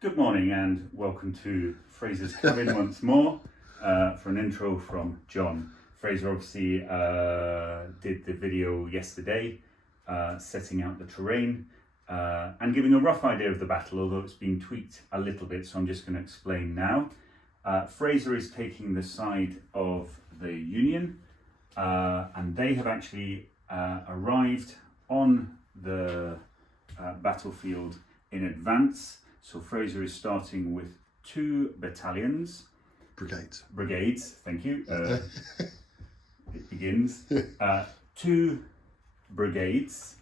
Good morning and welcome to Fraser's Cabin once more for an intro from John. Fraser obviously did the video yesterday setting out the terrain and giving a rough idea of the battle, although it's been tweaked a little bit, so I'm just going to explain now. Fraser is taking the side of the Union and they have actually arrived on the battlefield in advance. So Fraser is starting with 2 battalions. Brigades, thank you. It begins. 2 brigades.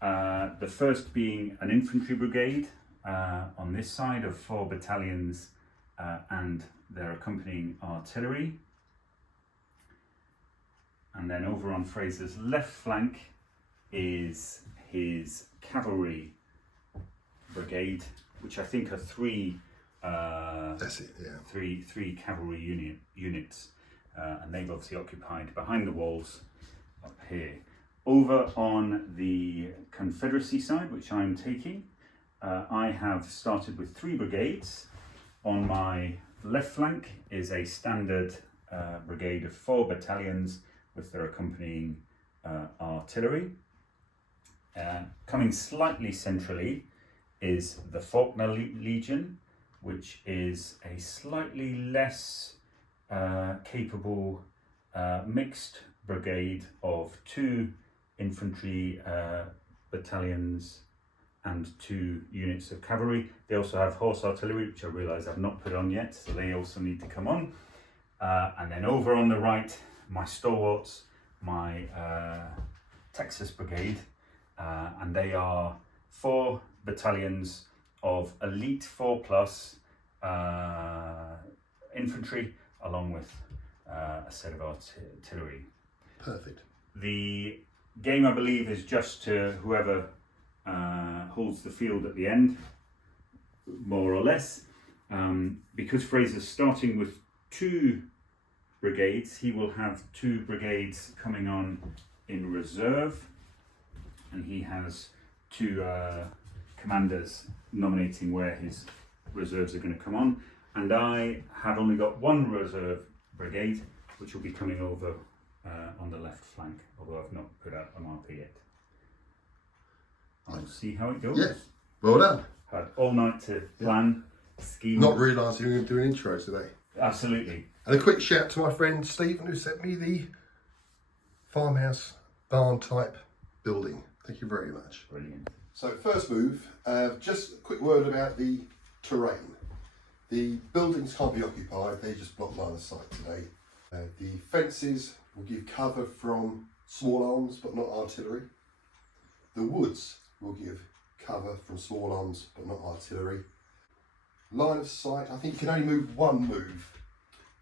The first being an infantry brigade on this side of 4 battalions and their accompanying artillery. And then over on Fraser's left flank is his cavalry brigade, which I think are 3 That's it, yeah. three cavalry units, and they've obviously occupied behind the walls up here. Over on the Confederacy side, which I'm taking, I have started with 3 brigades. On my left flank is a standard brigade of 4 battalions with their accompanying artillery. Coming slightly centrally is the Faulkner Legion, which is a slightly less capable mixed brigade of 2 infantry battalions and 2 units of cavalry. They also have horse artillery, which I realise I've not put on yet, so they also need to come on. And then over on the right, my stalwarts, my Texas Brigade, and they are 4 battalions of elite 4+ infantry, along with a set of artillery. Perfect. The game, I believe, is just to whoever holds the field at the end, more or less. Because Fraser's starting with 2 brigades, he will have 2 brigades coming on in reserve, and he has 2 commanders nominating where his reserves are going to come on, and I have only got 1 reserve brigade, which will be coming over on the left flank, although I've not put out an RP yet. I'll see how it goes. Yes, well done. Had all night to plan, scheme. Not realising you were going to do an intro today. Absolutely. And a quick shout to my friend Stephen, who sent me the farmhouse barn type building. Thank you very much. Brilliant. So first move, just a quick word about the terrain. The buildings can't be occupied, they just block line of sight today. The fences will give cover from small arms but not artillery. The woods will give cover from small arms but not artillery. Line of sight, I think you can only move 1 move.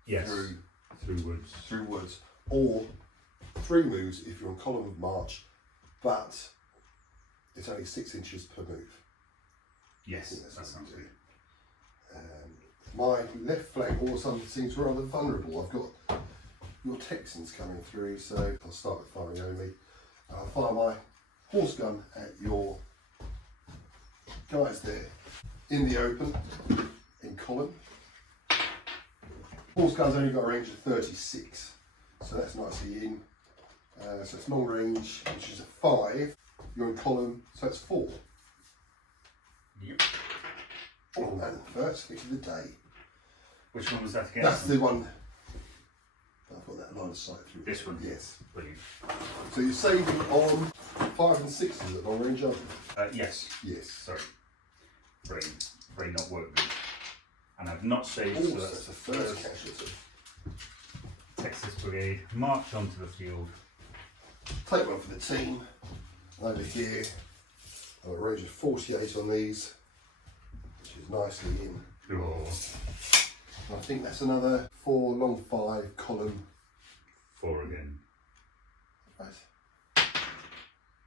Yes, through woods. Or 3 moves if you're on column of march, but it's only 6 inches per move. Yes, that sounds good. My left flank all of a sudden seems rather vulnerable. I've got your Texans coming through, so I'll start with firing over me. I'll fire my horse gun at your guys there in the open, in column. Horse gun's only got a range of 36, so that's nicely in. So it's long range, which is a 5. You're in column, so it's 4. Yep. Oh man, first hit of the day. Which one was that again? That's the one. I've got that line of sight through. This one? Yes. Brilliant. So you're saving on 5 and 6s at long range, aren't you? Yes. Yes. Sorry. Brain not work good. And I've not saved, Oh, so so that's that's the first casualty. Texas Brigade. March onto the field. Take one for the team. Over here, I've got a range of 48 on these, which is nicely in. Oh. And I think that's another 4, long 5, column. 4 again. Right.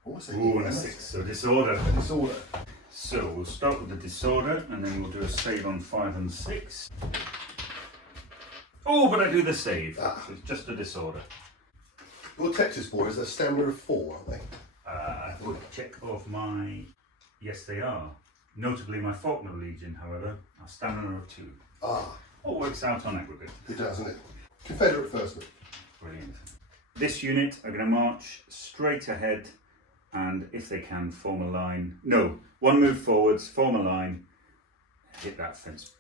What's Ooh, and a 6, so disorder. Disorder. So we'll start with the disorder and then we'll do a save on 5 and 6. Oh, but I do the save. So it's just a disorder. Your Texas boys, they're stamina of 4, aren't they? I would check off my... Yes, they are. Notably, my Faulkner Legion, however, are stamina of 2. Ah, All works out on aggregate. it does, doesn't it? Confederate first man. Brilliant. This unit are going to march straight ahead and, if they can, form a line. No, one move forwards, form a line, hit that fence.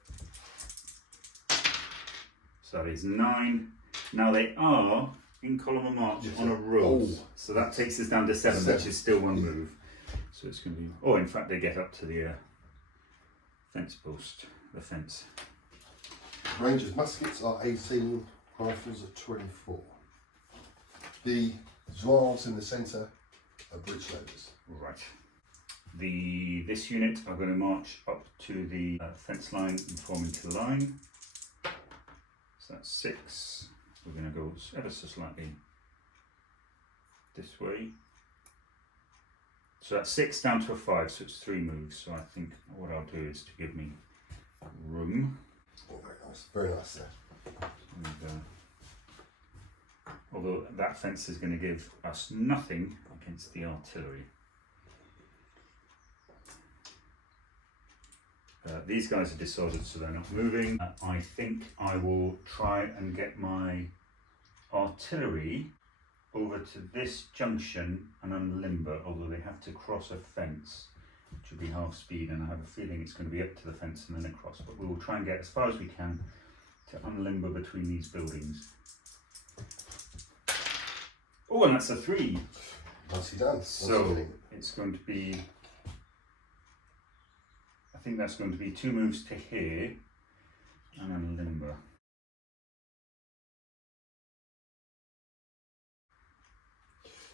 So that is 9. Now they are in column of march on a rose. Oh. So that takes us down to 7, which is still one move. So it's going to be, oh, in fact, they get up to the fence post, the fence. Rangers muskets are 18, rifles are 24. The Zouaves in the centre are breechloaders. Right. This unit are going to march up to the fence line and form into line. So that's 6. We're going to go ever so slightly this way. So that's 6 down to a 5, so it's 3 moves. So I think what I'll do is to give me room. Oh, very nice. Very nice there. And, although that fence is going to give us nothing against the artillery. These guys are disordered, so they're not moving. I think I will try and get my artillery over to this junction and unlimber, although they have to cross a fence, which will be half speed, and I have a feeling it's going to be up to the fence and then across, but we will try and get as far as we can to unlimber between these buildings. Oh, and that's a 3. Nicely done. So it's going to be, I think that's going to be 2 moves to here and unlimber.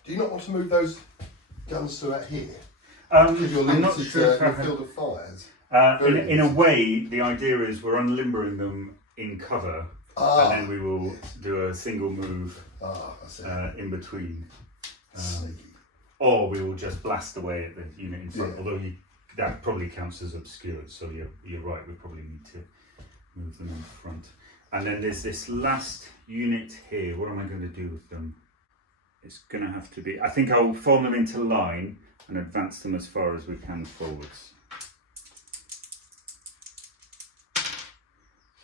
Do you not want to move those guns to about here? If Your I'm not limited sure if I your have, field of fires. in a way, the idea is we're unlimbering them in cover, and then we will do a single move I see. in between. Sneaky. Or we will just blast away at the unit in front, Yeah. although that probably counts as obscured, so you're right, we probably need to move them in front. And then there's this last unit here. What am I going to do with them? It's going to have to be, I think I'll form them into line and advance them as far as we can forwards.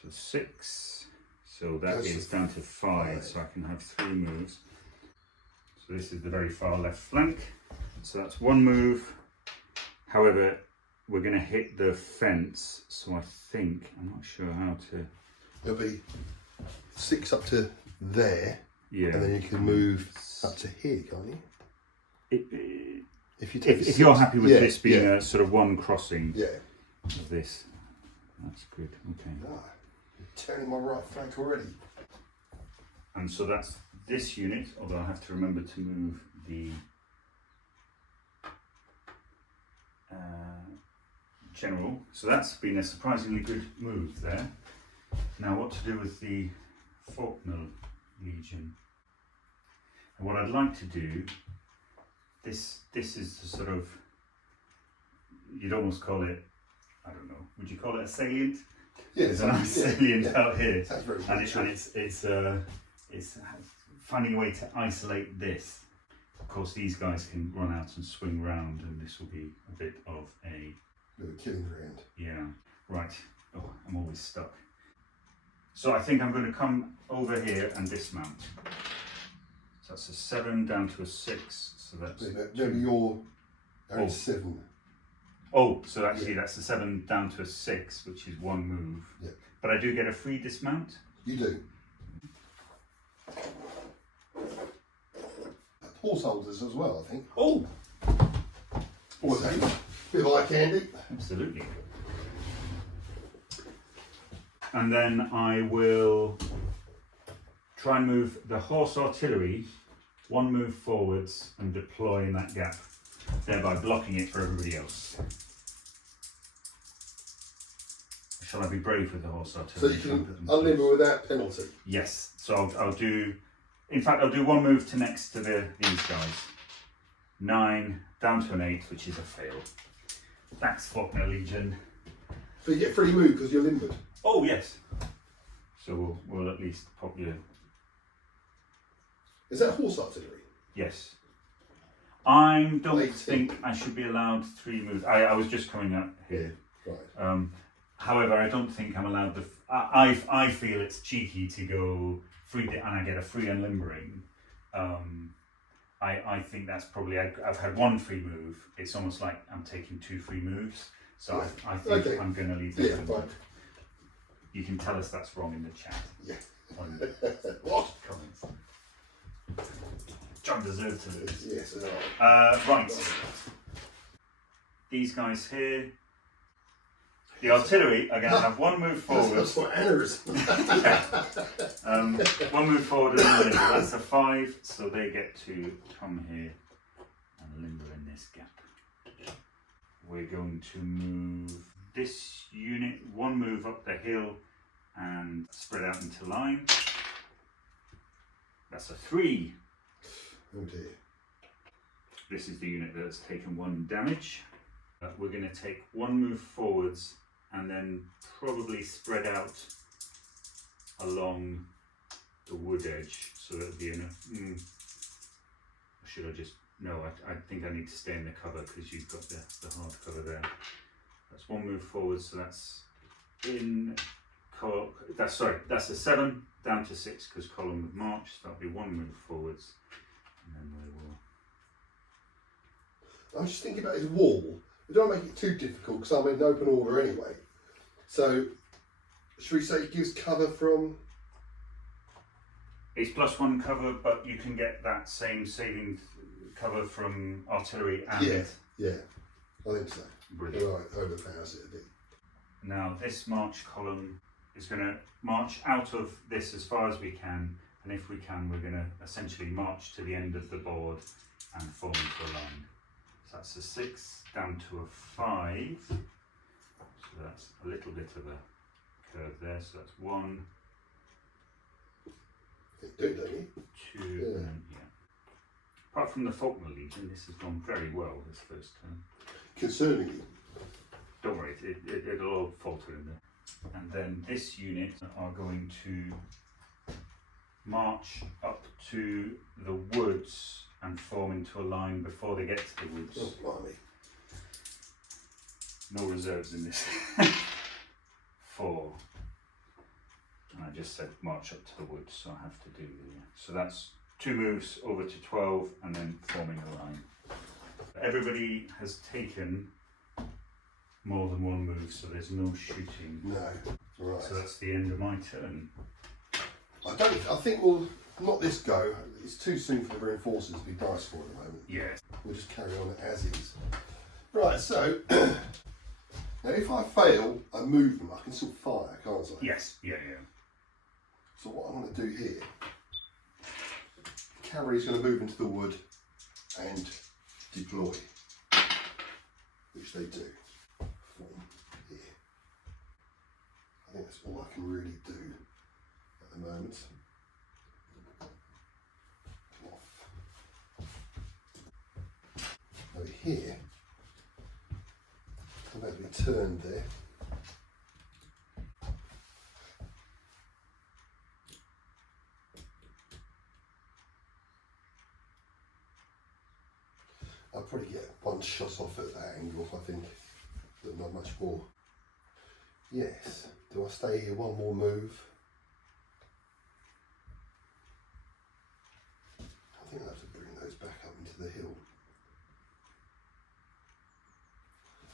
So 6, so that is down to 5, so I can have 3 moves. So this is the very far left flank, so that's 1 move. However, we're going to hit the fence, so I think, I'm not sure how to... There'll be 6 up to there, Yeah. and then you can move up to here, can't you? If you take If you're happy with this being yeah. a sort of 1 crossing Yeah. of this, that's good, okay. Ah, you're turning my right flank already. And so that's this unit, although I have to remember to move the general. So that's been a surprisingly good move there. Now what to do with the Faulkner Legion? And what I'd like to do, this is the sort of, you'd almost call it, I don't know, would you call it a salient? Yeah, There's a nice salient out here. That's very And it's finding a way to isolate this. Of course, these guys can run out and swing round, and this will be a bit of a killing ground. yeah. Right. Oh, I'm always stuck. So I think I'm going to come over here and dismount. So that's a 7 down to a 6. So that's Maybe you're Oh. 7. oh, so actually that's a 7 down to a 6, which is 1 move. Yeah. But I do get a free dismount. You do. Horse holders as well, I think. Oh, Always a bit of eye candy. absolutely. And then I will try and move the horse artillery 1 move forwards and deploy in that gap, thereby blocking it for everybody else. Shall I be brave with the horse So artillery? you can unlimber without penalty. Yes, so I'll do, in fact I'll do 1 move to next to these guys. 9, down to an 8, which is a fail. That's Faulkner Legion. But you get free move because you're limbered. Oh yes. So we'll at least pop you. Is that horse artillery? Yes. I don't 18. think I should be allowed 3 moves. I was just coming up here. Right. However, I don't think I'm allowed the. I feel it's cheeky to go free and I get a free unlimbering. I think that's probably I've had 1 free move. It's almost like I'm taking 2 free moves. So Yeah. I think Okay. I'm going to leave Yeah, it. fine. You can tell us that's wrong in the chat. Yeah. On the comments. John deserved to lose. Yes. Right. These guys here. The artillery are going to have 1 move forward. That's what aneurysm. 1 move forward and 1 limber. That's a 5, so they get to come here and limber in this gap. We're going to move this unit 1 move up the hill and spread out into line. That's a 3. Oh dear. This is the unit that's taken 1 damage. We're going to take 1 move forwards and then probably spread out along the wood edge so that it'll be enough. Or should I just? No, I think I need to stay in the cover because you've got the hard cover there. That's 1 move forwards, so that's in. That's a 7 down to 6 because column of march. So that'll be 1 move forwards, and then we will. I'm just thinking about his wall. We don't make it too difficult because I'm in open order anyway. So, should we say it gives cover from? It's +1 cover, but you can get that same saving cover from artillery and. Yeah, I think so. Brilliant. Right, overpowers it a bit. Now this march column is going to march out of this as far as we can, and if we can, we're going to essentially march to the end of the board and form into a line. So that's a 6 down to a 5. So that's a little bit of a curve there. So that's 1, You do, don't you? 2, and then, yeah. Apart from the Faulkner Legion, this has gone very well this first turn. Concerningly. Don't worry, it'll all falter in there. And then this unit are going to march up to the woods and form into a line before they get to the woods. Oh, blimey. No reserves in this. 4. And I just said march up to the woods, so I have to do the. So that's 2 moves over to 12 and then forming a line. Everybody has taken more than 1 move, so there's no shooting. No. Right. So that's the end of my turn. I think we'll not this go. It's too soon for the reinforcers to be dice for at the moment. Yes. We'll just carry on as is. Right, so now if I fail a movement, I can still fire, can't I? Yes. Yeah. So what I'm going to do here, cavalry's going to move into the wood and deploy, which they do. Form here. I think that's all I can really do at the moment. Come off. Over here, I'm about to be turned there. I'll probably get 1 shot off at that angle, I think, but not much more. Yes, do I stay here 1 more move? I think I'll have to bring those back up into the hill.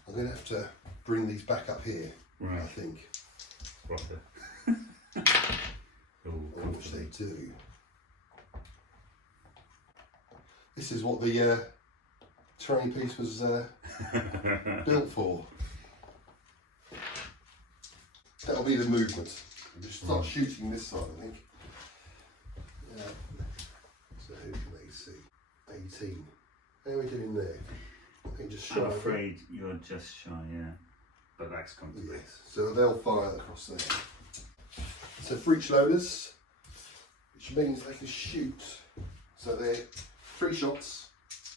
I'm going to have to bring these back up here, Right. I think, which they do. This is what the terrain piece was built for. That'll be the movement. We'll just start shooting this side, I think. So who can they see? 18. How are we doing there? I think just shy. I'm afraid you're just shy, yeah. But that's going to be. Yes. So they'll fire across there. So breech loaders, which means they can shoot. So they're 3 shots.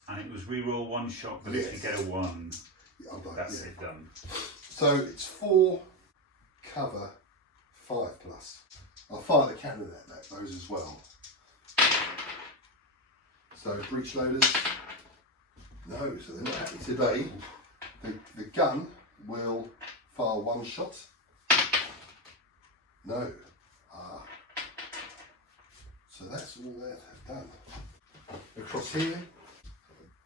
And it was re-roll 1 shot, but if you get a 1, that's it done. So it's 4 cover, 5 plus. I'll fire the cannon at those as well. So breech loaders, No, so they're not happy today. The gun will fire one shot. No. So that's all that have done. Across here,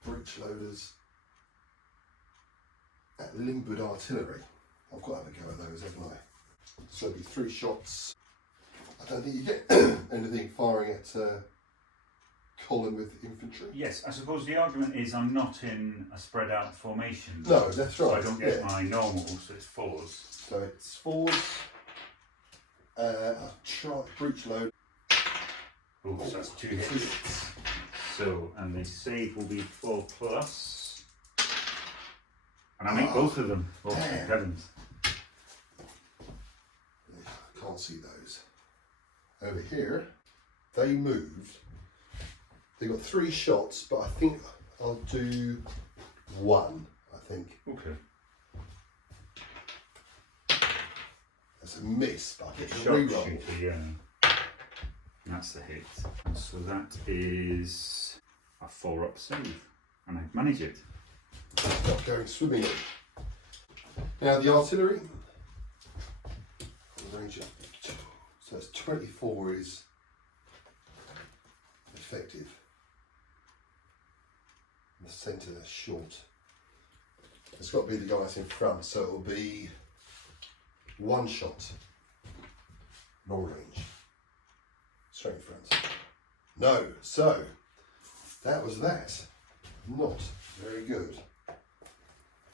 breech loaders at Limburg Artillery. I've got to have a go at those, haven't I? So it'll be 3 shots. I don't think you get anything firing at column with infantry. Yes, I suppose the argument is I'm not in a spread out formation. No, that's so right. I don't get my normal, so it's 4s. So it's 4s. I'll try breech load. Oh, so that's 2 hits. So, and the save will be 4+. And I make both of them. Oh, thank heavens. Can't see those. Over here, they moved. They got 3 shots, but I think I'll do 1. I think. Okay. That's a miss, but I get a Shot reroll. shooter, yeah. That's the hit. So that is a 4-up save, and I manage it. Not going swimmingly. Now the artillery. So it's 24 is effective. In the centre that's short. It's got to be the guys in front, so it'll be 1 shot. Long range. Straight in front. No, so that was that. Not very good.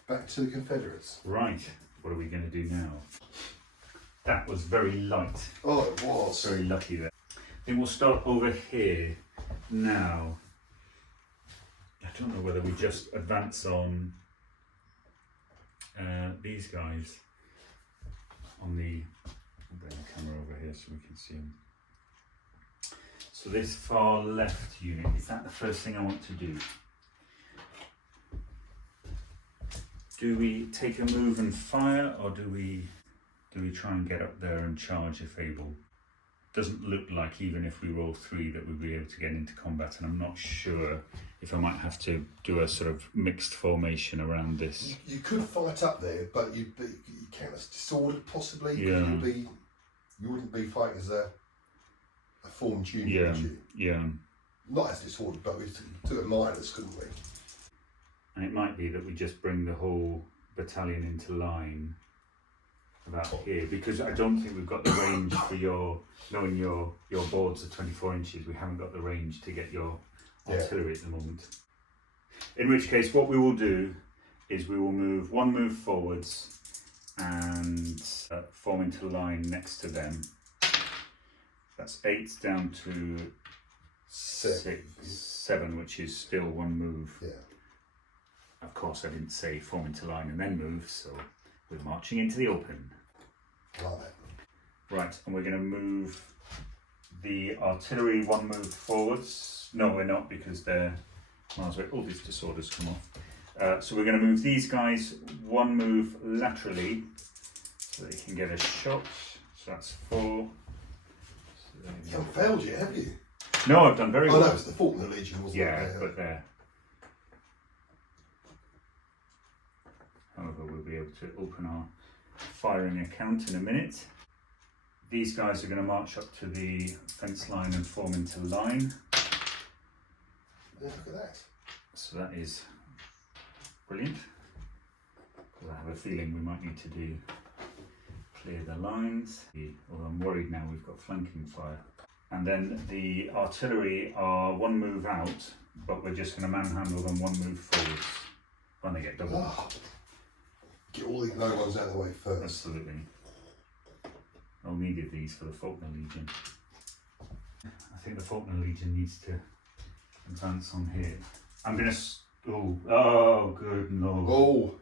Back to the Confederates. Right, what are we going to do now? That was very light. Oh, it was. Very lucky there. Then we'll start over here now. I don't know whether we just advance on these guys on the. I'll bring the camera over here so we can see them. So this far left unit, is that the first thing I want to do? Do we take a move and fire, or do we try and get up there and charge if able? Doesn't look like, even if we roll 3, that we'll be able to get into combat, and I'm not sure if I might have to do a sort of mixed formation around this. You could fight up there, but you count as disordered possibly. Yeah. You wouldn't be fighting as a formed unit, would you? Yeah. Not as disordered, but we do a minus, couldn't we? And it might be that we just bring the whole battalion into line about here, because I don't think we've got the range for knowing your boards are 24 inches, we haven't got the range to get your artillery at the moment. In which case, what we will do is we will move 1 move forwards and form into line next to them. That's 8 down to 7, which is still 1 move. Yeah. Of course, I didn't say form into line and then move, so we're marching into the open. Love it. Right, and we're going to move the artillery 1 move forwards. No, we're not, because they're miles away. All these disorders come off. So we're going to move these guys 1 move laterally so they can get a shot. So that's 4. You haven't failed yet, have you? No, I've done very well. Oh no, it's the Faulkner Legion, wasn't it? Yeah, but there. However, we'll be able to open our firing account in a minute. These guys are going to march up to the fence line and form into line. Yeah, look at that. So that is brilliant. Because I have a feeling we might need to clear the lines. Although I'm worried now we've got flanking fire. And then the artillery are 1 move out, but we're just going to manhandle them 1 move forwards when they get double. Oh. Get all the low ones out of the way first. Absolutely. I'll needed these for the Faulkner Legion. I think the Faulkner Legion needs to advance on here. I'm going to... Oh, good lord. Oh.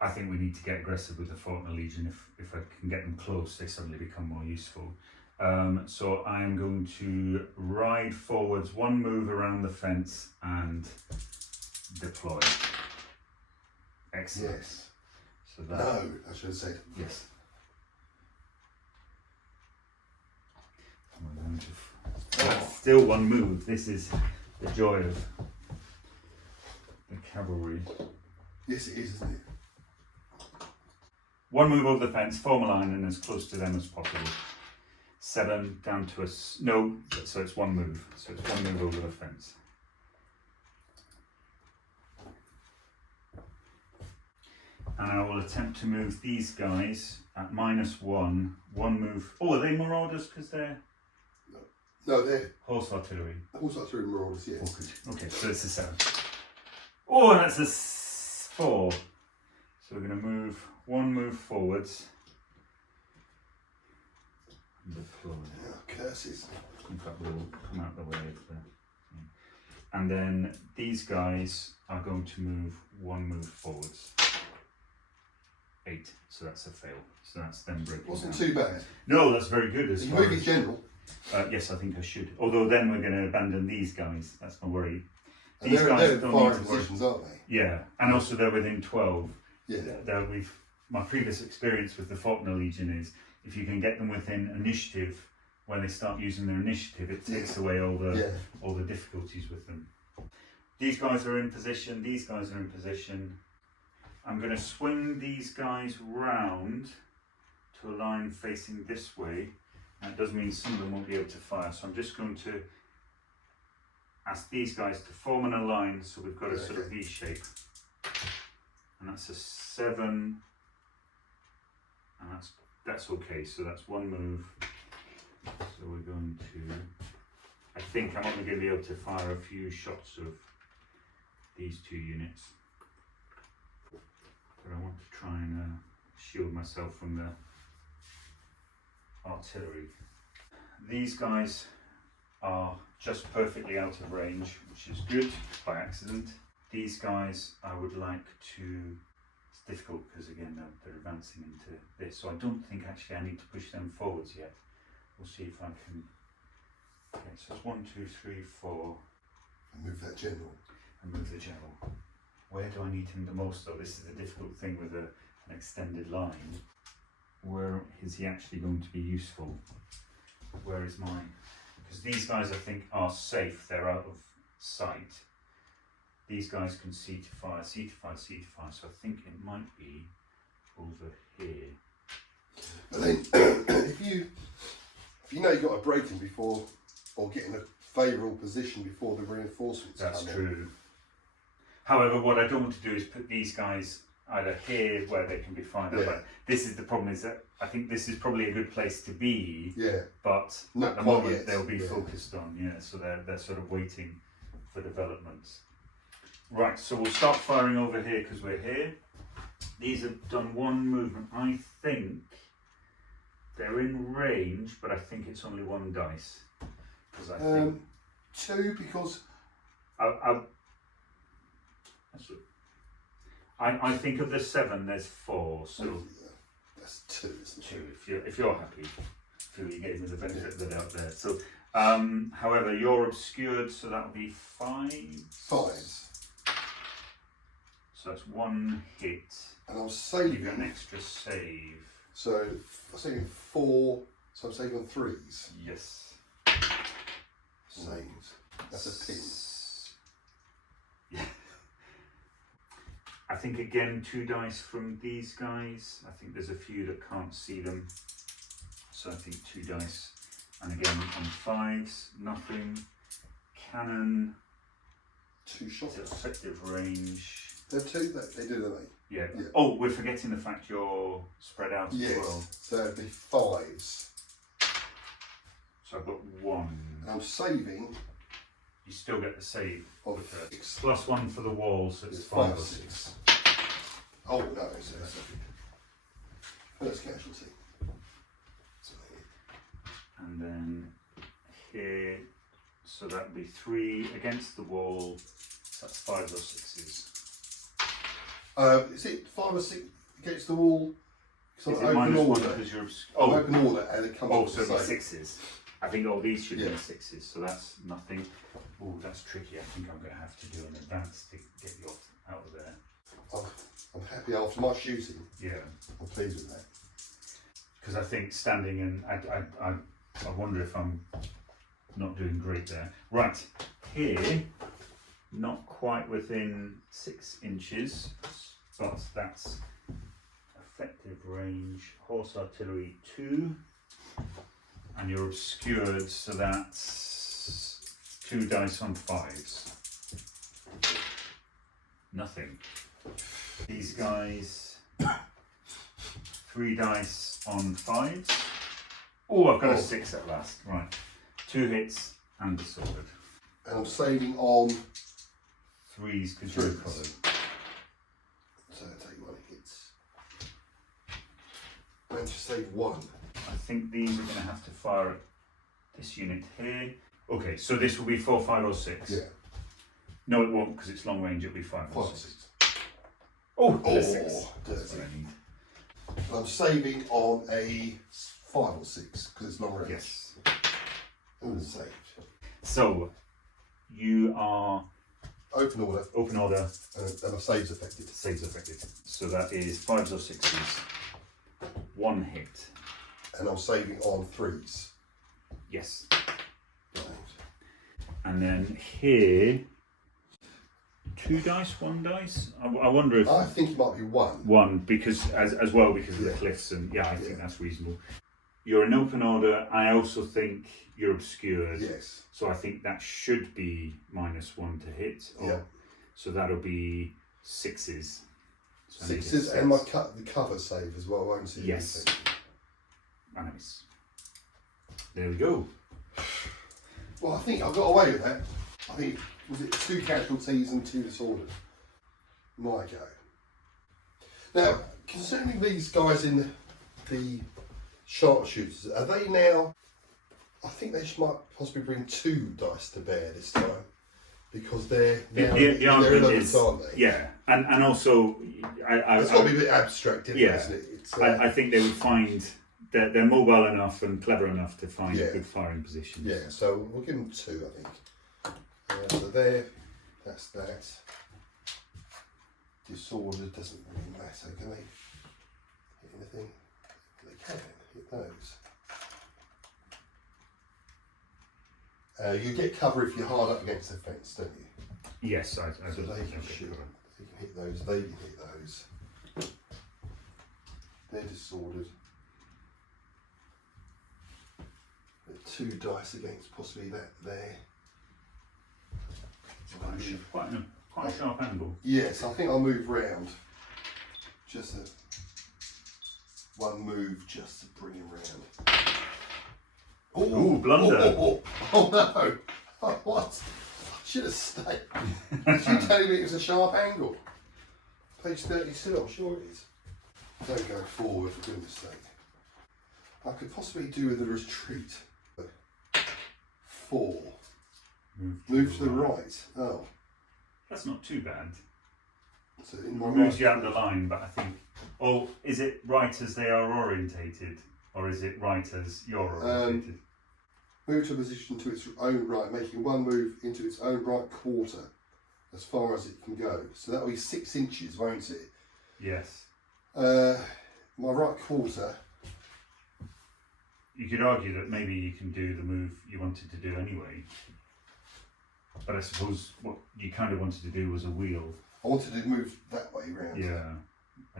I think we need to get aggressive with the Faulkner Legion. If I can get them close, they suddenly become more useful. So I am going to ride forwards 1 move around the fence and deploy. Excellent. Yes. So that, No, I should have said. yes. That's still 1 move. This is the joy of cavalry. Yes, it is, isn't it? One move over the fence, form a line and as close to them as possible. 7 down to no, so it's one move. So it's one move over the fence. And I will attempt to move these guys at -1. One move. Oh, are they marauders because they're No, they're horse artillery? horse artillery marauders, yes. Oh, good. Okay, so it's a 7. Oh, and that's a 4. So we're going to move one move forwards. And deploy. Oh, curses. In fact, we'll come out the way of the thing. And then these guys are going to move one move forwards. 8. So that's a fail. So that's them breaking Wasn't down. too bad. No, that's very good. As You far move in as, general. yes, I think I should. Although then we're going to abandon these guys. That's my worry. And These they're guys in don't need firing to worry. positions, aren't they? Yeah, and also they're within 12. Yeah. My previous experience with the Faulkner Legion is if you can get them within initiative, when they start using their initiative, it takes away all the difficulties with them. These guys are in position. These guys are in position. I'm going to swing these guys round to a line facing this way. That does mean some of them won't be able to fire. So I'm just going to ask these guys to form in a line so we've got a sort of V shape. And that's a 7. And that's okay. So that's one move. So we're going to, I think I'm only going to be able to fire a few shots of these 2 units. But I want to try and shield myself from the artillery. These guys are just perfectly out of range, which is good by accident. These guys I would like to, it's difficult because again they're advancing into this, so I don't think actually I need to push them forwards yet. We'll see if I can. Okay, so it's 1, 2, 3, 4. And move that general. And move the general. Where do I need him the most though? This is the difficult thing with an extended line. Where is he actually going to be useful? Where is mine? Because these guys I think are safe, they're out of sight. These guys can see to fire, see to fire, see to fire, so I think it might be over here. But then, if you know you've got to break them before, or get in a favourable position before the reinforcements That's come true. However, what I don't want to do is put these guys either here where they can be fired. Yeah. But this is the problem, is that I think this is probably a good place to be. Yeah. But Not at the quite moment yet. they'll be Yeah. focused on, so they're sort of waiting for developments. Right, so we'll start firing over here because we're here. These have done one movement. I think they're in range, but I think it's only 1 dice. Because I think 2 because I think of the 7, there's 4, so that's 2, isn't it? 2. If you're happy, feel you gave me the benefit of the doubt there. So, however, you're obscured, so that'll be 5. 5s. So that's 1 hit. And I'm Give you an saving. extra save. So I'm saving 4. So I'm saving on 3s. Yes. Saves. That's a pin. Yeah. I think again 2 dice from these guys. I think there's a few that can't see them. So I think 2 dice. And again on 5s, nothing. Cannon. 2 shots. Effective range. They're 2. They do, don't they? Yeah. Yeah. Oh, we're forgetting the fact you're spread out as Yes. well. So it'd be 5s. So I've got 1. And I'm saving You still get the save. of with the 6. +1 for the wall, so it's It's 5 5 or or 6. 6. Oh no, it's first casualty. So, And then here, so that would be 3 against the wall. So that's 5 or 6s. is it 5 or 6 against the wall? Is Because it I open -1 order. because you're I open order and it comes oh, up so with it'd the be same. 6s. I think all these should Yeah. be 6s, so that's nothing. Oh, that's tricky. I think I'm going to have to do an advance to get you out of there. I'm happy after my shooting. Yeah. I'm pleased with that. Because I think standing and I wonder if I'm not doing great there. Right, here not quite within 6 inches, but that's effective range. Horse artillery 2, and you're obscured, so that's 2 dice on 5s. Nothing. These guys, 3 dice on 5s. Oh, I've got a 6 at last. Right. 2 hits and a sword. And I'm saving on 3s because you're covered. So I'll take 1 hits. Managed to save 1. I think these are going to have to fire at this unit here. Okay, so this will be 4, 5 or 6. Yeah. No, it won't because it's long range. It'll be 5 or 5 or 6. 6. Oh, Oh, 6. dirty. That's what I need. I'm saving on a 5 or 6 because it's long range. Yes. And saved. So you are Open order. open order. And my save's affected. Saves affected. So that is 5s or 6s. 1 hit. And I'm saving on 3s. Yes. Right. And then here, 2 dice, 1 dice. I wonder if I think it might be 1. 1 because as well because of the Yeah. cliffs and I think Yeah. that's reasonable. You're in open order. I also think you're obscured. Yes. So I think that should be -1 to hit. Yeah. So that'll be 6s. So I need a 6s and the cover save as well, won't it? Yes. Nice. There we go. Well, I think I got away with that. I think, was it 2 casualties and 2 disordered? My go. Now, concerning these guys in the sharpshooters, are they now, I think they might possibly bring 2 dice to bear this time. Because they're now The they're argument elements, is, aren't they? yeah, and also, It's got to be a bit abstract, yeah, isn't it? It's, I think they would find that they're mobile enough and clever enough to find Yeah. good firing positions. yeah, so we'll give them 2, I think. So there, that's that. Disorder doesn't really matter, can they hit anything? They can hit those. You get cover if you're hard up against the fence, don't you? Yes, I So don't they think can I'll get shoot. covered. They can hit those. They can hit those. They're disordered. They're 2 dice against possibly that there. Quite a sharp angle. Yes, I think I'll move round. Just 1 move just to bring him round. Ooh, blunder. Oh no! Oh, what? I should have stayed. Did you tell me it was a sharp angle? Page 32, I'm sure it is. Don't go forward, for goodness sake. I could possibly do with a retreat. 4. Move to the right. Oh. That's not too bad. So in my Moves right. you out the line, but I think. Oh, is it right as they are orientated, or is it right as you're orientated? Move to a position to its own right, making 1 move into its own right quarter, as far as it can go. So that'll be 6 inches, won't it? Yes. My right quarter. You could argue that maybe you can do the move you wanted to do anyway. But I suppose what you kind of wanted to do was a wheel. I wanted to move that way round. Yeah.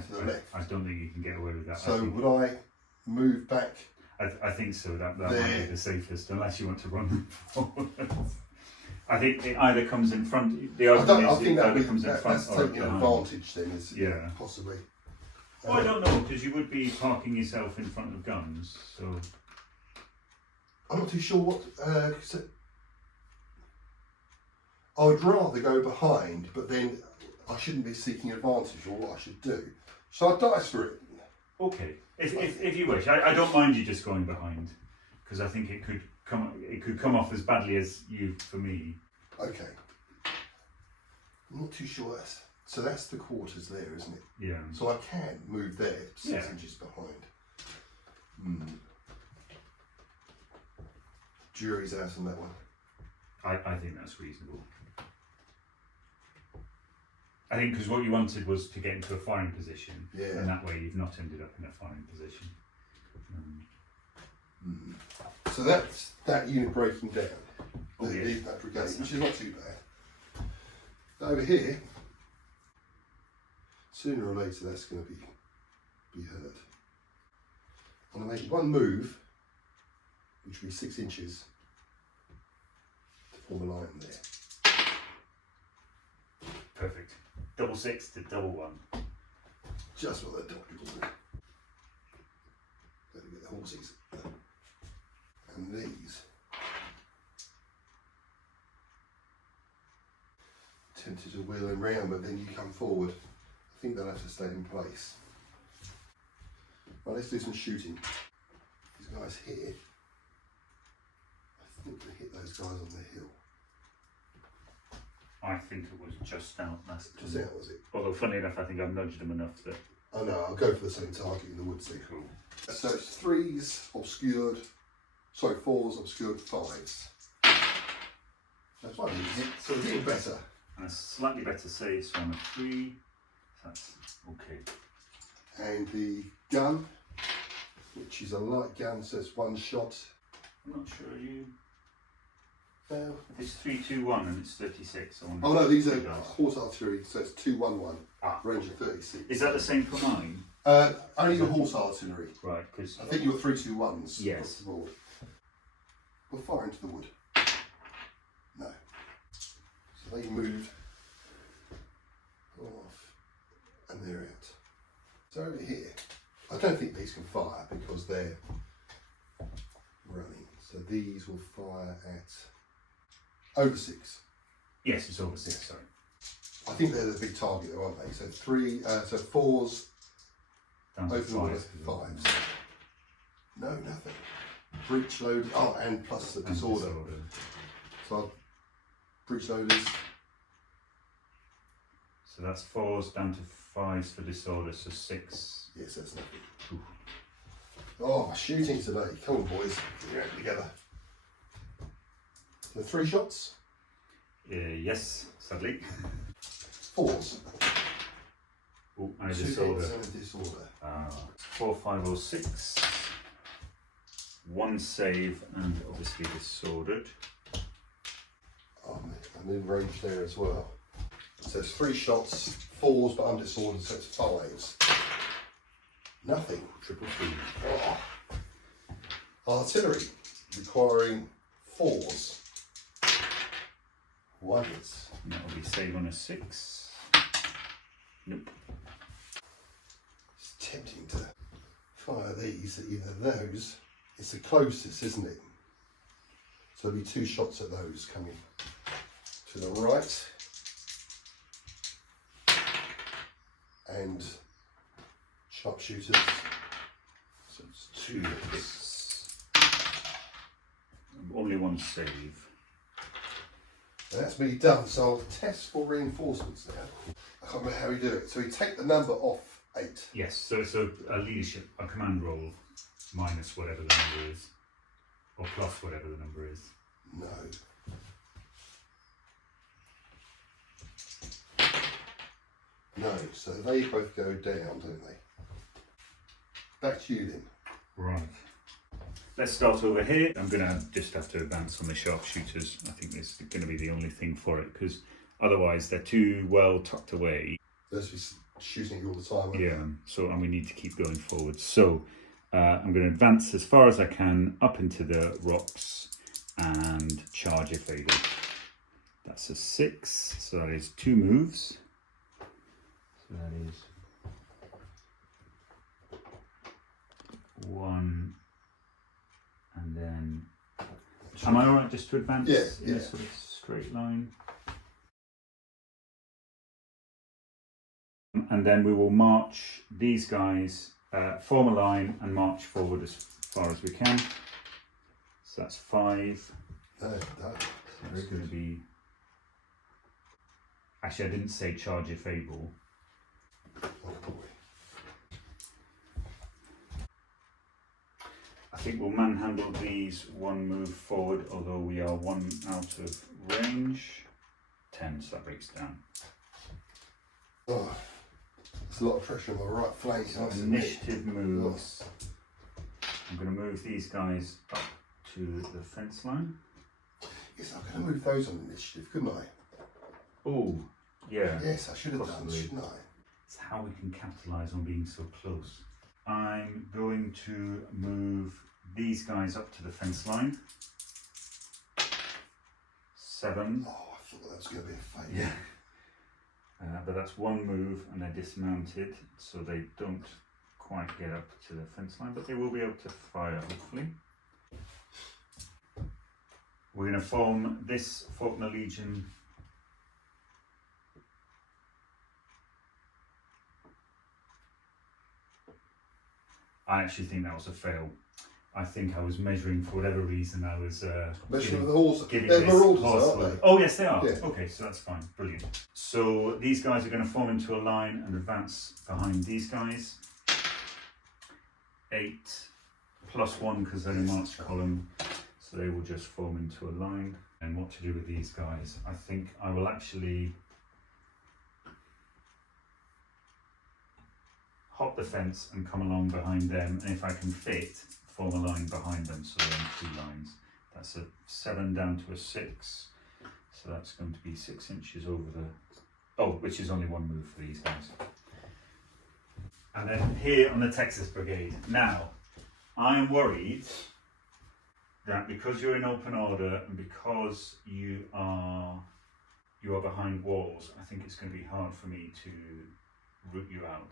To the left. I don't think you can get away with that. So would I move back? I think so. That might There. be the safest, unless you want to run forward. I think it either comes in front. The I argument is think it that either comes in front that's or taking behind. advantage then, is Yeah. possibly. Well, I don't know, because you would be parking yourself in front of guns. So I'm not too sure what. I would rather go behind, but then I shouldn't be seeking advantage or what I should do. So I dice for it. okay, if you wish, I don't mind you just going behind, because I think it could come off as badly as you for me. Okay. I'm not too sure so that's the quarters there, isn't it? Yeah. So I can move there 6 Yeah. inches behind. Jury's out on that one. I think that's reasonable. I think because what you wanted was to get into a firing position, Yeah. and that way you've not ended up in a firing position. So that's that unit breaking down. Oh, yeah. That brigade, which is not too bad. Over here, sooner or later that's going to be heard. I'm going to make one move, which will be 6 inches, to form a line there. Perfect. Double 6 to double 1. Just what that doctor wanted. Better get the horses. And these. Tempted to wheel them round, but then you come forward. I think they'll have to stay in place. Right, let's do some shooting. These guys here, I think we hit those guys on the hill. I think it was just out last time. Just out, was it? Although, funny enough, I think I've nudged them enough that. Oh no, I'll go for the same target in the woods there. Cool. So it's 3s obscured, sorry, 4s obscured, 5s. That's one hit, so a little better. And a slightly better save, so on a 3. That's okay. And the gun, which is a light gun, so it's 1 shot. I'm not sure you. Well, It's 3, 2, 1, and it's 36. oh no, these are Two dice. horse artillery, so it's 2-1-1, Ah, range of 36. is that the same for mine? Only the horse artillery. Right, because I think you're 3-2-1s. Yes. across the board. We'll fire into the wood. No. So they moved off and they're out. So over here, I don't think these can fire because they're running. So these will fire at over 6. yes, it's over 6. Sorry. I think they're the big target though, aren't they? So 4s Down to over the water, 5. 5s. No, nothing. Breech load. Oh, and plus the And disorder. So I'll breech loaders. So that's 4s down to 5s for disorder, so 6. Yes, that's nothing. Ooh. Oh, my shooting today. Come on, boys. Get it together. So 3 shots. Yes, sadly. 4s. Oh, and a 2 disorder. hits and a disorder. 4, 5, or 6. 1 save, and obviously disordered. Oh, I'm in range there as well. So it's 3 shots, 4s, but I'm disordered, so it's 5s. Nothing. Triple 3. Oh. Artillery requiring 4s. 1 hits. And that will be save on a 6. Nope. It's tempting to fire these at either those. It's the closest, isn't it? So there'll be 2 shots at those coming to the right. And sharpshooters. So it's 2 hits. Only 1 save. And that's me done. So I'll test for reinforcements now. I can't remember how we do it. So we take the number off 8. Yes, so it's a leadership, a command roll, minus whatever the number is, or plus whatever the number is. No. No, so they both go down, don't they? Back to you then. Right. Let's start over here. I'm going to just have to advance on the sharpshooters. I think this is going to be the only thing for it, because otherwise they're too well tucked away. They'll be shooting you all the time, won't Yeah, so and we need to keep going forward. So I'm going to advance as far as I can up into the rocks and charge if able. That's a 6, so that is 2 moves. So that is 1, and then am I alright just to advance in a sort of straight line? And then we will march these guys, form a line and march forward as far as we can. So that's 5. No, It's going to be. Actually, I didn't say charge if able. Oh boy. I think we'll manhandle these 1 move forward, although we are 1 out of range. 10, so that breaks down. Oh, there's a lot of pressure on my right flank. So initiative moves. I'm going to move these guys up to the fence line. Yes, I could have moved those on initiative, couldn't I? Oh, Yeah. Yes, I should have done, Possibly. shouldn't I? It's how we can capitalise on being so close. I'm going to move these guys up to the fence line. 7. Oh, I thought that was going to be a failure. Yeah. But that's one move and they're dismounted, so they don't quite get up to the fence line, but they will be able to fire, hopefully. We're going to form this Faulkner Legion I actually think that was a fail. I think I was measuring for whatever reason. I was measuring with the horse. giving They're this marauders, horse aren't they? Oh yes, they are. Yeah. Okay, so that's fine. Brilliant. So these guys are going to form into a line and advance behind these guys. 8 plus 1 because they're in a march column, so they will just form into a line. And what to do with these guys? I think I will actually hop the fence and come along behind them, and if I can fit, form a line behind them, so they're in 2 lines. That's a 7 down to a 6, so that's going to be 6 inches over the, which is only one move for these guys. And then here on the Texas Brigade. Now, I am worried that because you're in open order and because you are behind walls, I think it's going to be hard for me to root you out.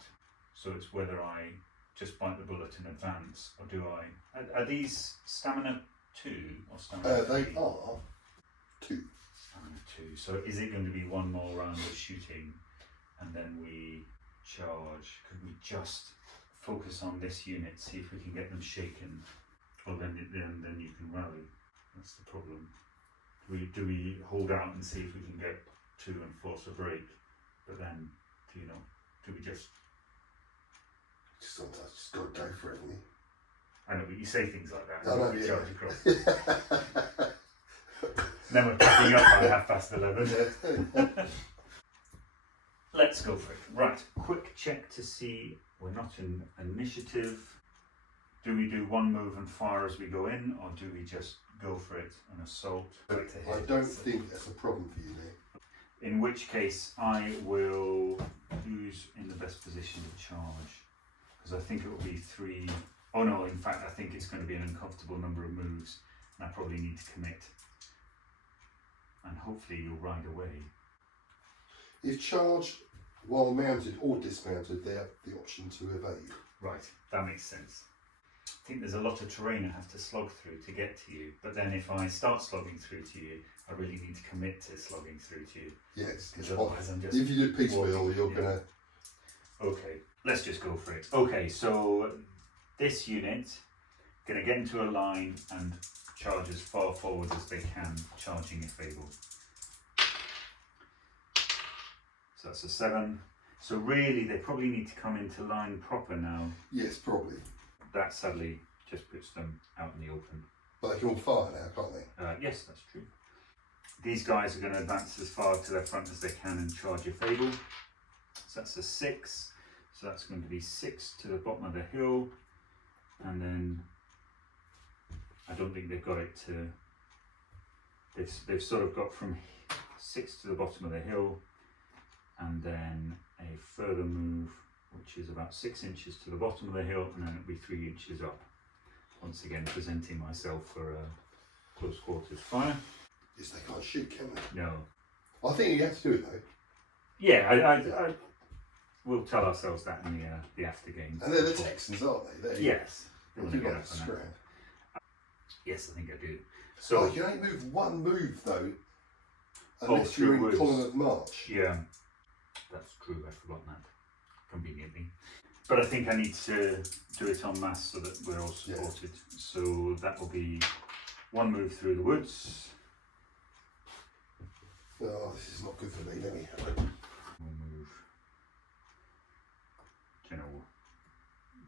So it's whether I just bite the bullet in advance, or do I? Are these stamina 2 or stamina 3? They are 2. Stamina 2. So is it going to be one more round of shooting, and then we charge? Could we just focus on this unit, see if we can get them shaken? Well, then you can rally. That's the problem. Do we hold out and see if we can get 2 and force a break? But then, do we just? Sometimes just got to go for it, haven't you? I know, but you say things like that. I know, You yeah. charge across. Then we're packing up by 11:30. Let's go for it. Right, quick check to see we're not in initiative. Do we do one move and fire as we go in, or do we just go for it and assault? I don't think that's a problem for you, mate. In which case, I will. Who's in the best position to charge? Because I think it will be 3. Oh no, in fact, I think it's going to be an uncomfortable number of moves, and I probably need to commit. And hopefully, you'll ride away. If charged while mounted or dismounted, they have the option to evade. Right, that makes sense. I think there's a lot of terrain I have to slog through to get to you, but then if I start slogging through to you, I really need to commit to slogging through to you. Yes, Because otherwise I'm just if you do piecemeal, walking, you're yeah. gonna. Okay, let's just go for it. Okay, so this unit gonna get into a line and charge as far forward as they can, charging if able. So that's a 7. So really, they probably need to come into line proper now. Yes, probably. That sadly just puts them out in the open. But they can all fire now, can't they? Yes, that's true. These guys are going to advance as far to their front as they can and charge if able. So that's a 6. So that's going to be 6 to the bottom of the hill. And then I don't think they've got it to... They've sort of got from 6 to the bottom of the hill, and then a further move, which is about 6 inches to the bottom of the hill, and then it'll be 3 inches up. Once again, presenting myself for a close quarters fire. Yes, they can't shoot, can they? No. I think you have to do it though. Yeah, I we'll tell ourselves that in the after game. And they're the Texans, aren't they? Yes. They They want to do get like up to on scram. that. Yes, I think I do. So So you can only move one move though, Oh, unless through you're in woods. column of march. yeah, that's true. I've forgotten that conveniently. But I think I need to do it en masse so that we're all supported. So that will be one move through the woods. Oh, this is not good for me. Let me have it. One move.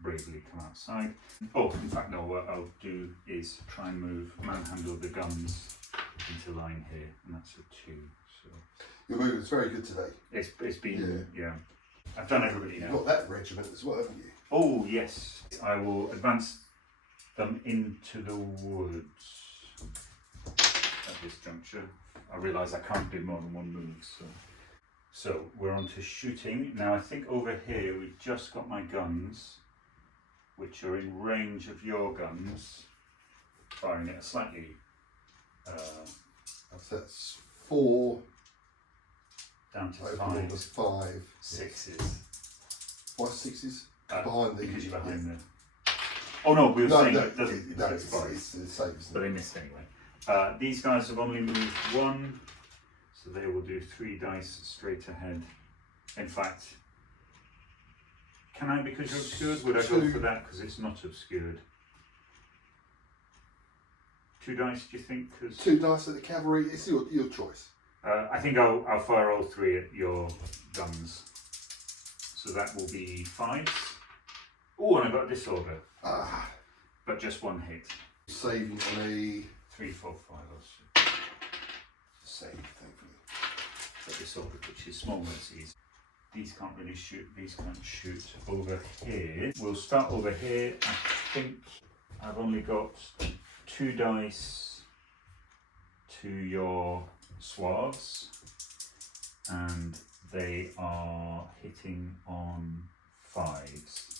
Bravely come outside. Oh, in fact, no. What I'll do is try and manhandle the guns into line here, and that's a 2. So Your movement's very good today. it's been yeah. I've done everybody now. You've got that regiment as well, haven't you? Oh yes, I will advance them into the woods at this juncture. I realise I can't do more than one move, So we're on to shooting. Now I think over here we've just got my guns, which are in range of your guns, firing at a slightly... that's 4. Down to Overall, there's 5. 6s. Why 6s? Behind the... Because you're behind the... Oh no, we were saying it doesn't... No, it's five. it's the same, isn't But it? they missed anyway. These guys have only moved 1, so they will do 3 dice straight ahead. In fact, can I, because you're obscured? Would I go for that because it's not obscured? 2 dice, do you think? 'Cause 2 dice at the cavalry, it's your choice. I think I'll fire all 3 at your guns. So that will be 5s. Oh, and I got disorder. Ah, But just 1 hit. saving on a 3, 4, 5 or 6. save, thankfully. But disorder, which is small mercies. These can't really shoot, these can't shoot over here. We'll start over here. I think I've only got 2 dice to your swaths, and they are hitting on 5s.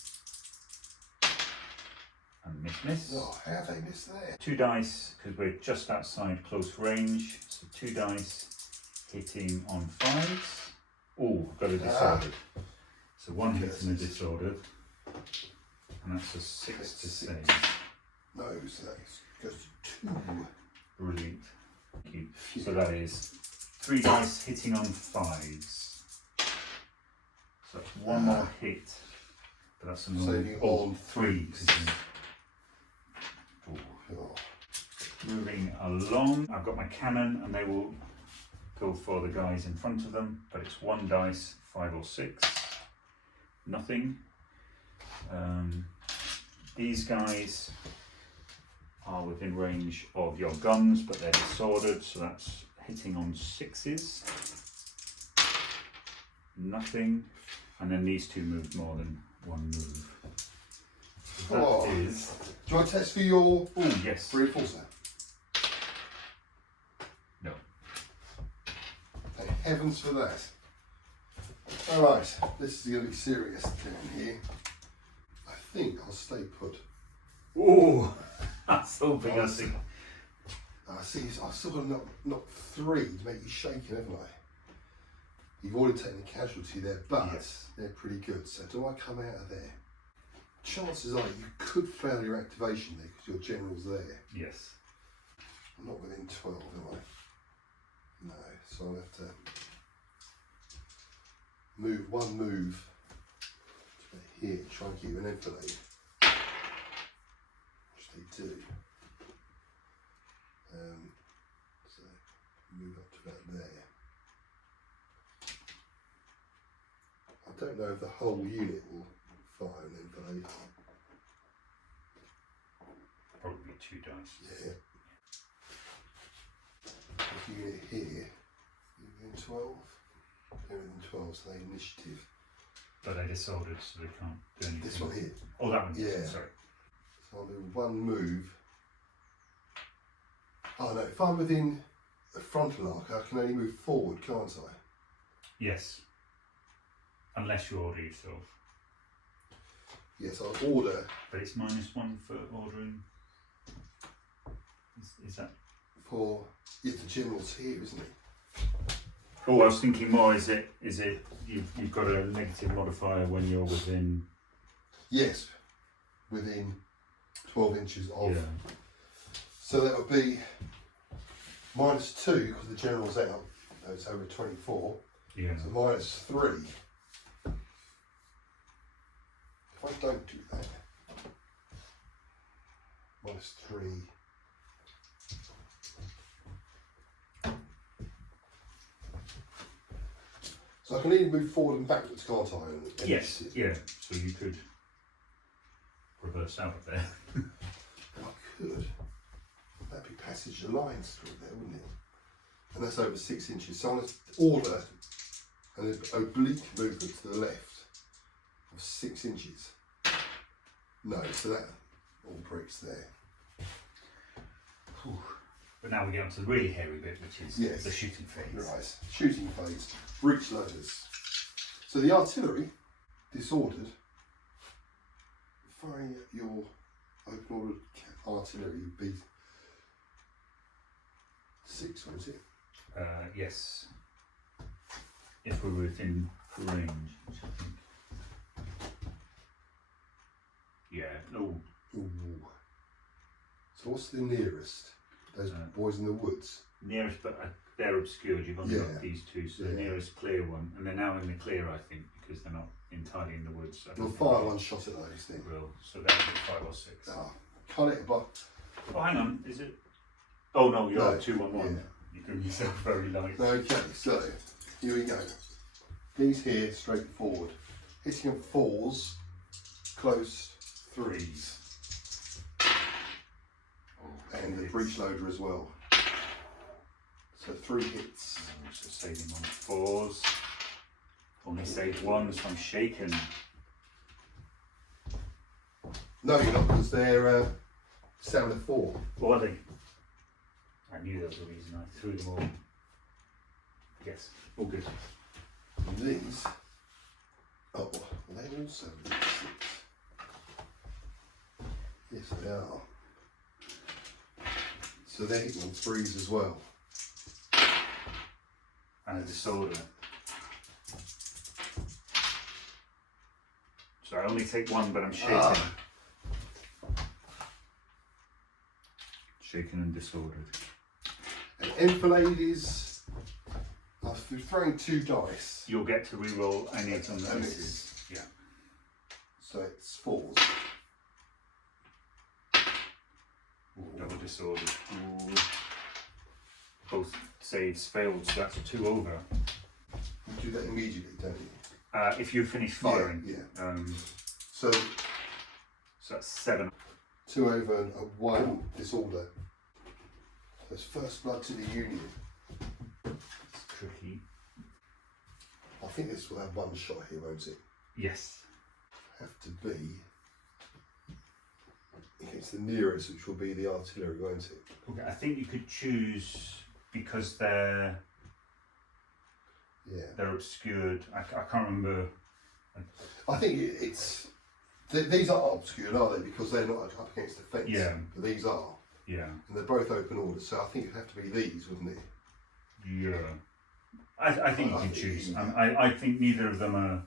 And miss. Oh, how they missed there? 2 dice, because we're just outside close range, so 2 dice hitting on 5s. Oh, got a disordered. So 1 hit and a disordered, and that's a 6 to save. No, so that goes to 2. Brilliant. Thank you. So that is 3 dice hitting on 5s. So that's 1 more hit, but that's another Saving on 3s. Oh. Moving along, I've got my cannon, and they will go for the guys in front of them, but it's 1 dice, 5 or 6. Nothing. These guys are within range of your guns, but they're disordered, so that's hitting on 6s. Nothing. And then these 2 moved more than 1 move. So that is... Do you want to test for your yes. reinforcer? No. Thank heavens for that. Alright, this is going to be serious down here. I think I'll stay put. Oh, that's so big, I think. I see, I've still got to knock 3 to make you shaking, haven't I? You've already taken a casualty there, but yes, they're pretty good. So do I come out of there? Chances are you could fail your activation there because your general's there. Yes. I'm not within 12, am I? No, so I'll have to move 1 move to here, try and keep an enfilade, which they do. So move up to about there. I don't know if the whole unit will fire an enfilade. Probably 2 dice. Yeah. This unit here, within 12. They're within 12, so they initiative. But they're disordered, so they can't do anything. This one here. Oh, that one. Yeah. Sorry. So I'll do 1 move. Oh no, if I'm within a frontal arc, I can only move forward, can't I? Yes. Unless you order yourself. Yes, I'll order. But it's -1 for ordering. Is that? For, yeah, the general's here, isn't he? Oh, I was thinking more. Is it? You've got a negative modifier when you're within. Yes, within 12 inches of. Yeah. So that would be -2 because the general's out. No, it's over 24. Yeah. So -3. If I don't do that, -3. So I can either move forward and backwards, can't I? And Yes. Yeah. So you could reverse out of there. I could. That'd be passage of lines through there, wouldn't it? And that's over 6 inches. So I'm going to order an oblique movement to the left of 6 inches. No, so that all breaks there. Whew. But now we get on to the really hairy bit, which is Yes. the shooting phase. Right, shooting phase, breech loaders. So the artillery, disordered, firing at your open order artillery would be 6, wouldn't it? Yes. If we're within range, which I think. Yeah. Oh. Ooh. So what's the nearest? Those boys in the woods? Nearest, but they're obscured. You've only got Yeah. these two, so Yeah. the nearest clear one, and they're now in the clear, I think, because they're not entirely in the woods. I don't We'll think fire they one shot at those then. will. So that'll be 5 or 6. Ah, can't hit a butt. Oh, hang on. Is it? Oh no, you're No. 2-1-1. Yeah. You're doing yourself very light. Okay, so here we go. These here straight forward. Hitting on 4s, close 3s. And the breech loader as well. So 3 hits. So saving on 4s. Only saved 1, so I'm shaken. No, you're not, because they're sound of 4. What are they? I knew that was the reason I threw them all. Yes, all good. And these, oh, they also hit 6. Yes, they are. So they're hitting on 3s as well. And a disorder. So I only take 1, but I'm shaken. Shaken and disordered. And enfilade is, after throwing 2 dice, You'll get to re-roll any of them that And misses. Yeah. so it's 4s. Double disordered. Ooh. Both saves failed, so that's a 2 over. You do that immediately, don't you? If you finish firing. Yeah. So So that's 7. 2 over and a 1 disorder. So it's first blood to the Union. It's tricky. I think this will have 1 shot here, won't it? Yes. Have to be against the nearest, which will be the artillery, won't it? Okay, I think you could choose because they're obscured. I can't remember. I think these aren't obscured, are they? Because they're not up against the fence. Yeah. But these are. Yeah. And they're both open orders, so I think it'd have to be these, wouldn't it? Yeah. I think you can choose. I think neither of them are.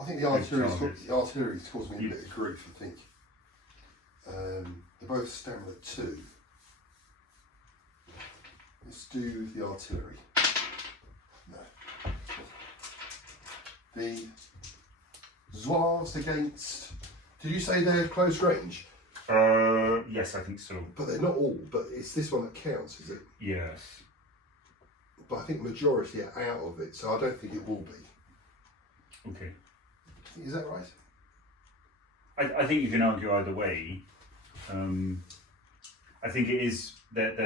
I think the artillery's targets. caused me a bit of grief, I think. They're both stamina 2. Let's do the artillery. No. The Zouaves against. Did you say they're close range? Yes, I think so. But they're not all. But it's this one that counts, is it? Yes. But I think majority are out of it, so I don't think it will be. Okay. Is that right? I think you can argue either way. I think it is that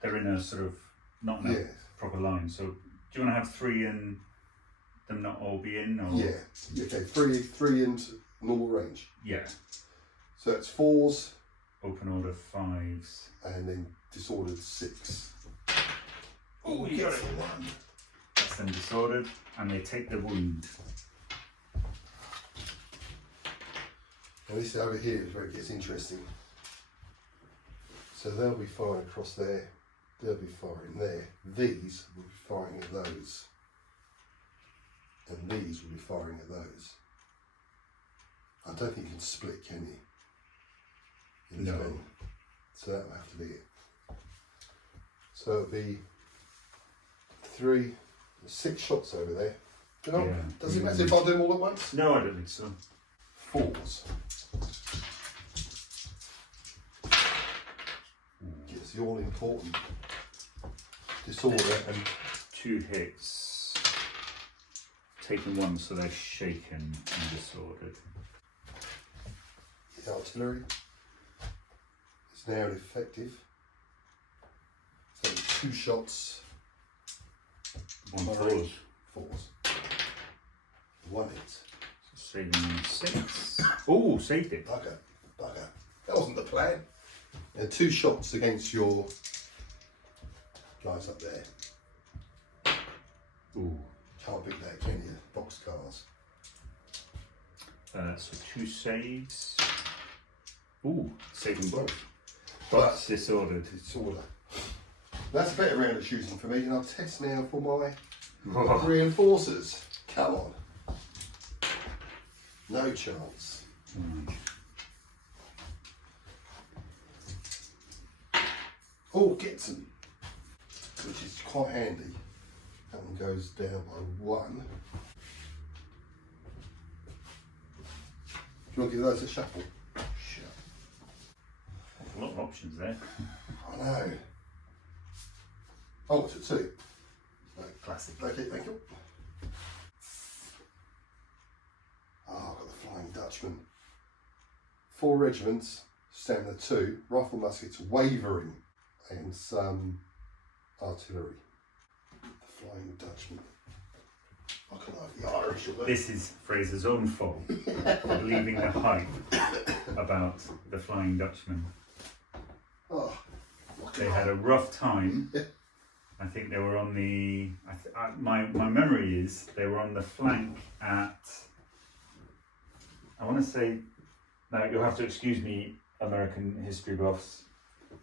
they're in a sort of not in a proper line. So do you want to have 3 and them not all be in? Or? Yeah. Okay. 3 and normal range. Yeah. So it's 4s Open order 5s. and then disordered 6. Oh, you got it. 1. That's them disordered, and they take the wound. And this over here is where it gets interesting. So they'll be firing across there, they'll be firing there. These will be firing at those. And these will be firing at those. I don't think you can split, can you? In this No. game. So that'll have to be it. So it'll be 6 shots over there. You know, does it matter if I do them all at once? No, I don't think so. 4s. It's the all important disorder and 2 hits. Taken 1, so they're shaken and disordered. the artillery is now effective. So 2 shots. 1 4s. 4s. 1 hit. So saving 6. Oh, saved it. Bugger. That wasn't the plan. And 2 shots against your Guys up there. Ooh. Can't beat that, can you? Boxcars. So 2 saves. Ooh, saving both. But But disordered. disorder. That's a better round of shooting for me, and I'll test now for my Oh. reinforcers. Come on. No chance. Oh, Gibson, which is quite handy. That one goes down by 1. Do you want to give those a shuffle? Sure. A lot of options there. I know. Oh, it's a 2. Classic. Okay, thank you. Oh, I've got the Flying Dutchman. 4 regiments, stamina 2, rifle muskets, wavering, and some artillery. The Flying Dutchman. I can like the Irish. This is Fraser's own fault for believing the hype about the Flying Dutchman. Oh, They had a rough time. I think they were on the. My memory is they were on the flank at. I want to say. Now you'll have to excuse me, American history buffs.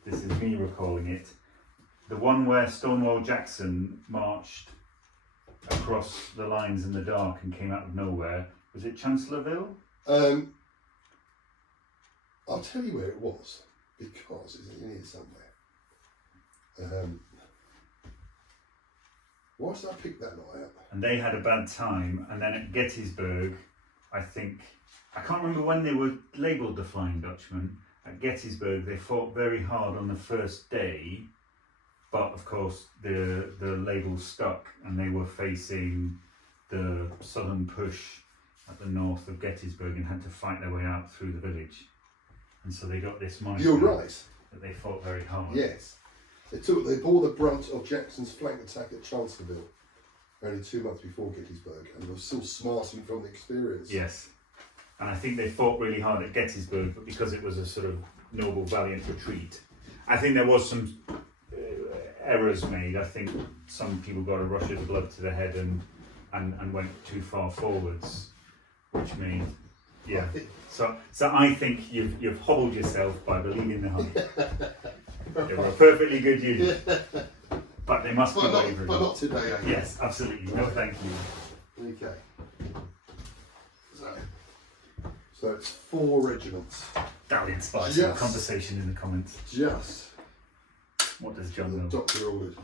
This is me recalling it. The one where Stonewall Jackson marched across the lines in the dark and came out of nowhere. Was it Chancellorsville? I'll tell you where it was, because it's in here somewhere. Why did I pick that night up? And they had a bad time. And then at Gettysburg, I can't remember when they were labelled the Flying Dutchman. At Gettysburg, they fought very hard on the first day, but of course the label stuck, and they were facing the southern push at the north of Gettysburg and had to fight their way out through the village. And so they got this moniker. You're right. That they fought very hard. Yes. They bore the brunt of Jackson's flank attack at Chancellorsville only 2 months before Gettysburg, and were still smarting from the experience. Yes. And I think they fought really hard at Gettysburg, but because it was a sort of noble, valiant retreat, I think there was some errors made. I think some people got a rush of blood to the head and went too far forwards, which made, yeah. So I think you've hobbled yourself by believing the hype. They were a perfectly good unit, but they must be wavering. But not today, I guess. Yes, absolutely. No, thank you. Okay. So it's 4 regiments. That'll inspire some conversation in the comments. Just What does John the know? doctor ordered.